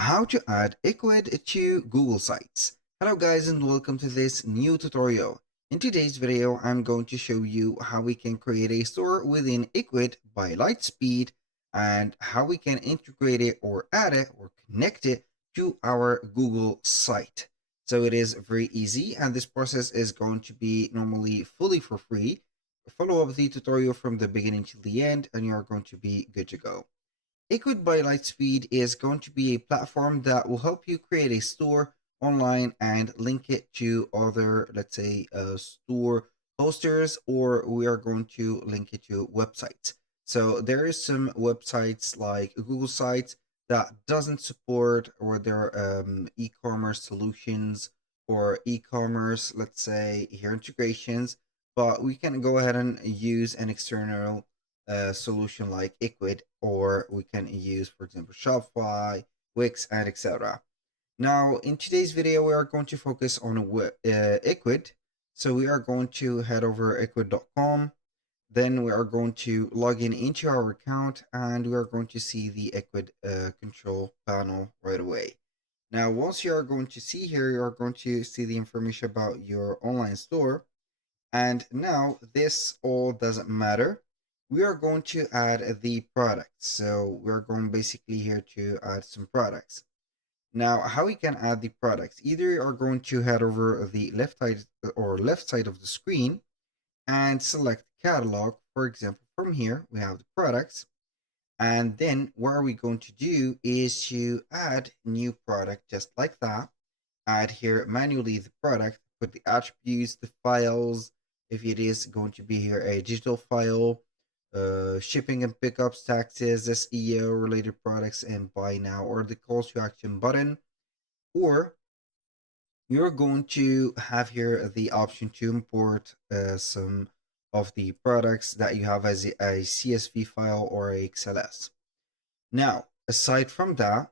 How to add Ecwid to Google Sites. Hello guys and welcome to this new tutorial. In today's video, I'm going to show you how we can create a store within Ecwid by Lightspeed and how we can integrate it or add it or connect it to our Google site. So it is very easy and this process is going to be normally fully for free. Follow up the tutorial from the beginning to the end and you're going to be good to go. Ecwid by Lightspeed is going to be a platform that will help you create a store online and link it to other, let's say, store hosters, or we are going to link it to websites. So there is some websites like Google Sites that doesn't support or their e-commerce solutions or e-commerce, let's say here integrations, but we can go ahead and use an external solution like Ecwid, or we can use, for example, Shopify, Wix, and etc. Now, in today's video, we are going to focus on Ecwid. So we are going to head over ecwid.com. Then we are going to log in into our account and we are going to see the Ecwid control panel right away. Now, once you are going to see here, you are going to see the information about your online store. And now this all doesn't matter. We are going to add the products. So we're going basically here to add some products. Now, how we can add the products? Either you are going to head over the left side of the screen and select catalog. For example, from here we have the products. And then what are we going to do is to add new product just like that. Add here manually the product, put the attributes, the files, if it is going to be here a digital file, shipping and pickups, taxes, SEO related products, and buy now, or the call to action button. Or you're going to have here the option to import some of the products that you have as a CSV file or a XLS. Now, aside from that,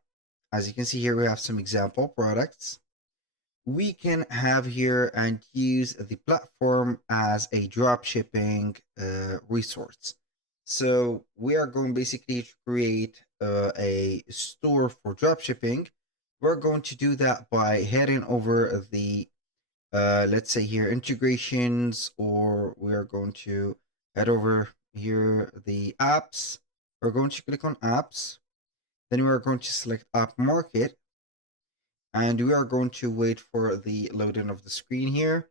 as you can see here, we have some example products. We can have here and use the platform as a dropshipping resource. So we are going basically to create a store for dropshipping. We're going to do that by heading over the, let's say here, integrations, or we're going to head over here, the apps. We're going to click on apps. Then we are going to select app market and we are going to wait for the loading of the screen here.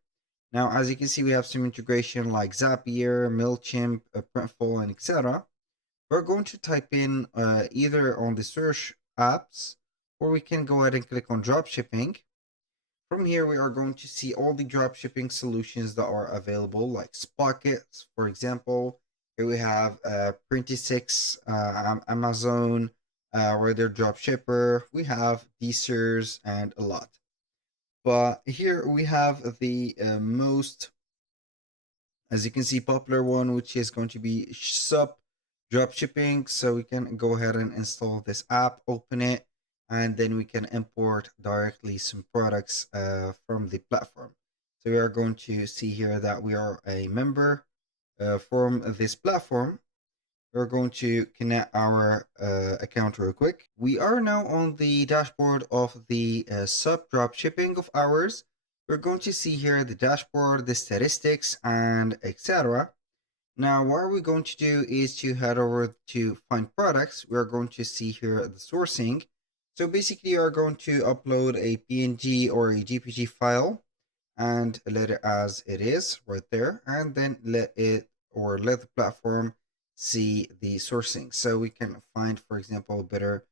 Now, as you can see, we have some integration like Zapier, MailChimp, Printful, and etc. We're going to type in either on the search apps, or we can go ahead and click on dropshipping. From here, we are going to see all the dropshipping solutions that are available, like Spockets, for example. Here we have Printy6, Amazon, Rider Dropshipper. We have Deezers and a lot. But here we have the most, as you can see, popular one, which is going to be Sup Dropshipping. So we can go ahead and install this app, open it, and then we can import directly some products from the platform. So we are going to see here that we are a member from this platform. We're going to connect our account real quick. We are now on the dashboard of the sub drop shipping of ours. We're going to see here the dashboard, the statistics, and etc. Now, what we're going to do is to head over to find products. We're going to see here the sourcing. So basically, you are going to upload a PNG or a GPG file and let it as it is right there, and then let the platform see the sourcing. So we can find, for example, better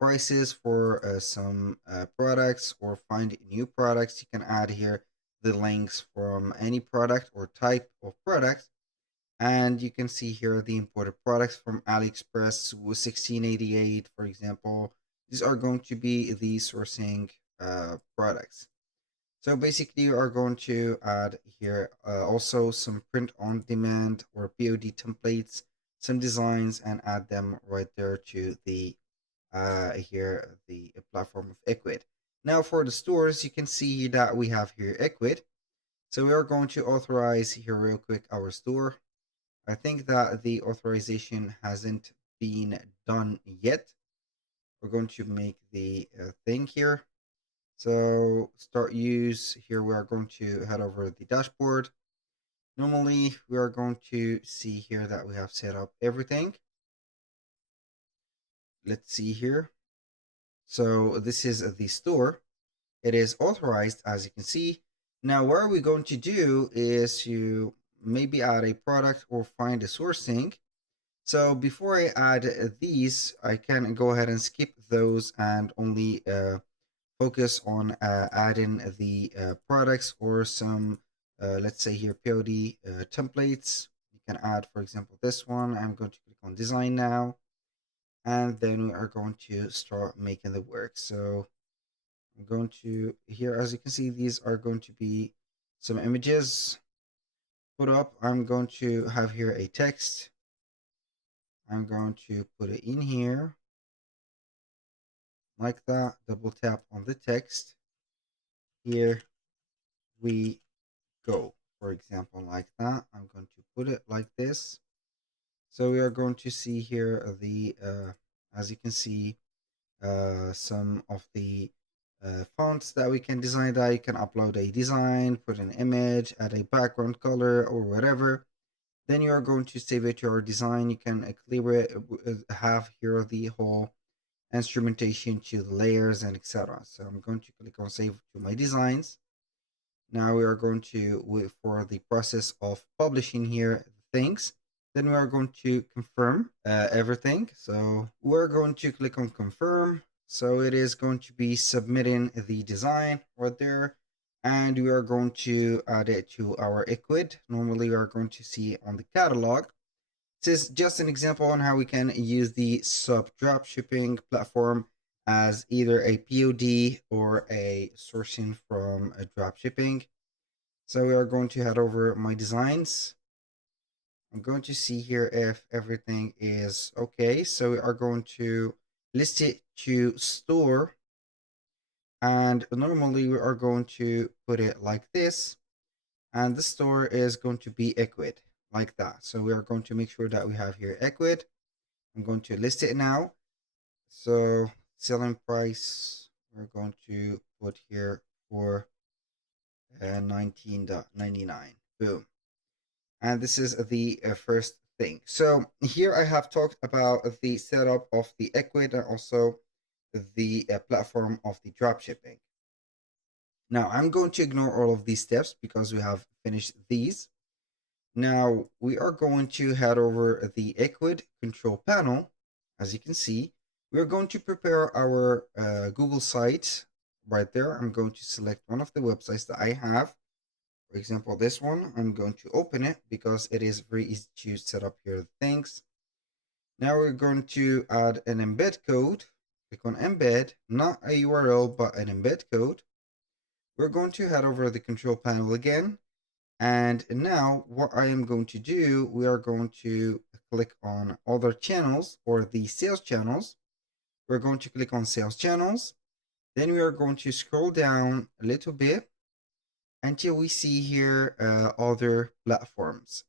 prices for some products, or find new products. You can add here the links from any product or type of product. And you can see here the imported products from AliExpress with 1688, for example. These are going to be the sourcing products. So basically, you are going to add here also some print on demand or POD templates, some designs, and add them right there to the here the platform of Ecwid. Now for the stores, you can see that we have here Ecwid. So we are going to authorize here real quick our store. I think that the authorization hasn't been done yet. we're going to make the thing here. So start use here. We are going to head over the dashboard. Normally, we are going to see here that we have set up everything. Let's see here. So this is the store. It is authorized, as you can see. Now, what are we going to do is to maybe add a product or find a sourcing. So before I add these, I can go ahead and skip those and only focus on adding the products or some, let's say here, POD templates. You can add, for example, this one. I'm going to click on design now, and then we are going to start making the work. So I'm going to, here, as you can see, these are going to be some images put up. I'm going to have here a text. I'm going to put it in here like that. Double tap on the text. Here we go. For example, like that. I'm going to put it like this. So we are going to see here the, as you can see, some of the fonts that we can design, that you can upload a design, put an image, add a background color or whatever. Then you are going to save it to your design. You can clear it, have here the whole instrumentation to the layers and etc. So I'm going to click on save to my designs. Now we are going to wait for the process of publishing here things. Then we are going to confirm everything. So we're going to click on confirm. So it is going to be submitting the design right there. And we are going to add it to our Ecwid. Normally we are going to see on the catalog. This is just an example on how we can use the sub dropshipping platform as either a POD or a sourcing from a dropshipping. So we are going to head over my designs. I'm going to see here if everything is okay. So we are going to list it to store. And normally we are going to put it like this. And the store is going to be Ecwid, like that. So we are going to make sure that we have here Ecwid. I'm going to list it now. So selling price, we're going to put here for 19.99. Boom. And this is the first thing. So here I have talked about the setup of the Ecwid and also the platform of the dropshipping. Now I'm going to ignore all of these steps because we have finished these. Now we are going to head over the Ecwid control panel. As you can see, we're going to prepare our Google site right there. I'm going to select one of the websites that I have. For example, this one, I'm going to open it because it is very easy to set up here things. Now we're going to add an embed code. Click on embed, not a URL, but an embed code. We're going to head over the control panel again. And now what I am going to do, we are going to click on other channels or the sales channels. We're going to click on sales channels. Then we are going to scroll down a little bit until we see here other platforms.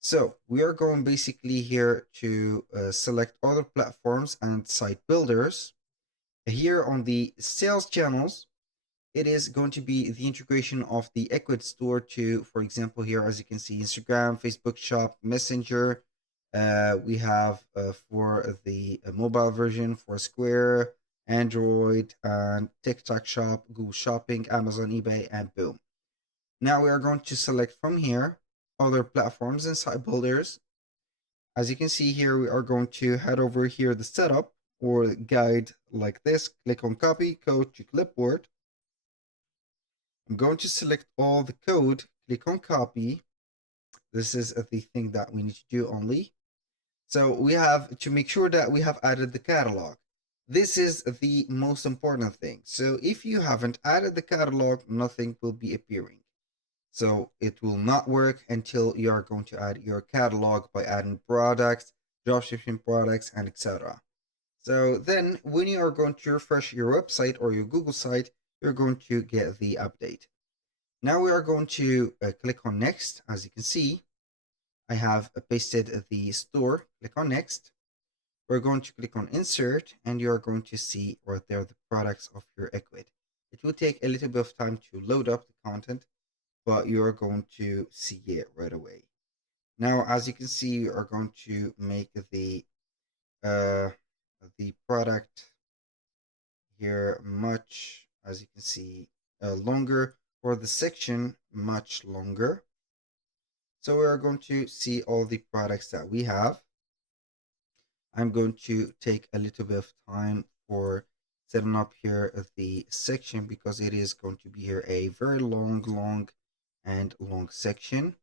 So we are going basically here to select other platforms and site builders. Here on the sales channels, it is going to be the integration of the Ecwid store to, for example, here, as you can see, Instagram, Facebook Shop, Messenger. We have for the mobile version for Square, Android, and TikTok Shop, Google Shopping, Amazon, eBay, and boom. Now we are going to select from here other platforms and site builders. As you can see here, we are going to head over here the setup or guide like this. Click on copy code to clipboard. I'm going to select all the code, click on copy. This is the thing that we need to do only. So we have to make sure that we have added the catalog. This is the most important thing. So if you haven't added the catalog, nothing will be appearing. So it will not work until you are going to add your catalog by adding products, dropshipping products, and etc. So then when you are going to refresh your website or your Google site, you're going to get the update. Now we are going to click on next. As you can see, I have pasted the store. Click on next. We're going to click on insert and you're going to see right there the products of your Ecwid. It will take a little bit of time to load up the content, but you're going to see it right away. Now, as you can see, you are going to make uh, the product here much, as you can see, longer, or the section much longer. So we are going to see all the products that we have. I'm going to take a little bit of time for setting up here the section because it is going to be here a very long and long section,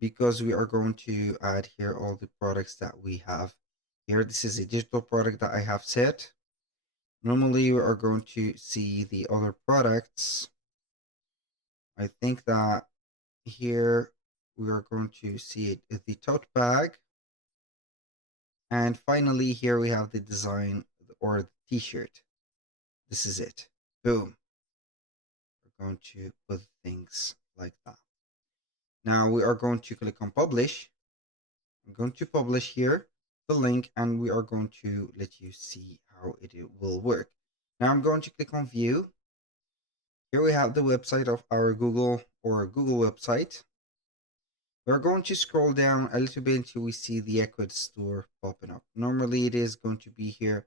because we are going to add here all the products that we have here. This is a digital product that I have set. Normally we are going to see the other products. I think that here we are going to see it, the tote bag. And finally, here we have the design or the t-shirt. This is it. Boom. We're going to put things like that. Now we are going to click on publish. I'm going to publish here the link and we are going to let you see how it will work. Now I'm going to click on view. Here we have the website of our Google website. We're going to scroll down a little bit until we see the Ecwid store popping up. Normally it is going to be here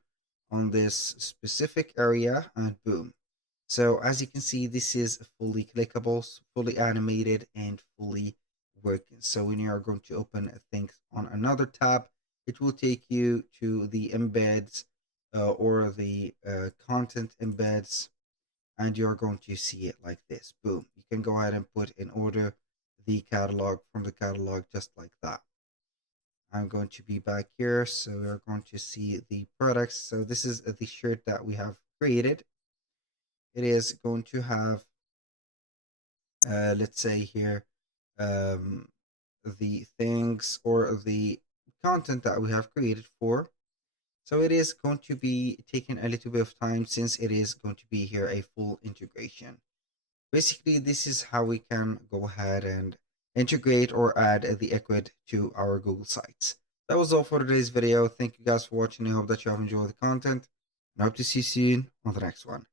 on this specific area and boom. So as you can see, this is fully clickable, fully animated and fully working. So when you are going to open things on another tab, it will take you to the embeds or the content embeds, and you're going to see it like this. Boom. You can go ahead and put in order the catalog from the catalog just like that. I'm going to be back here. So we're going to see the products. So this is the shirt that we have created. It is going to have, let's say here, the things or the content that we have created for. So it is going to be taking a little bit of time since it is going to be here a full integration. Basically, this is how we can go ahead and integrate or add the Ecwid to our Google Sites. That was all for today's video. Thank you guys for watching. I hope that you have enjoyed the content and I hope to see you soon on the next one.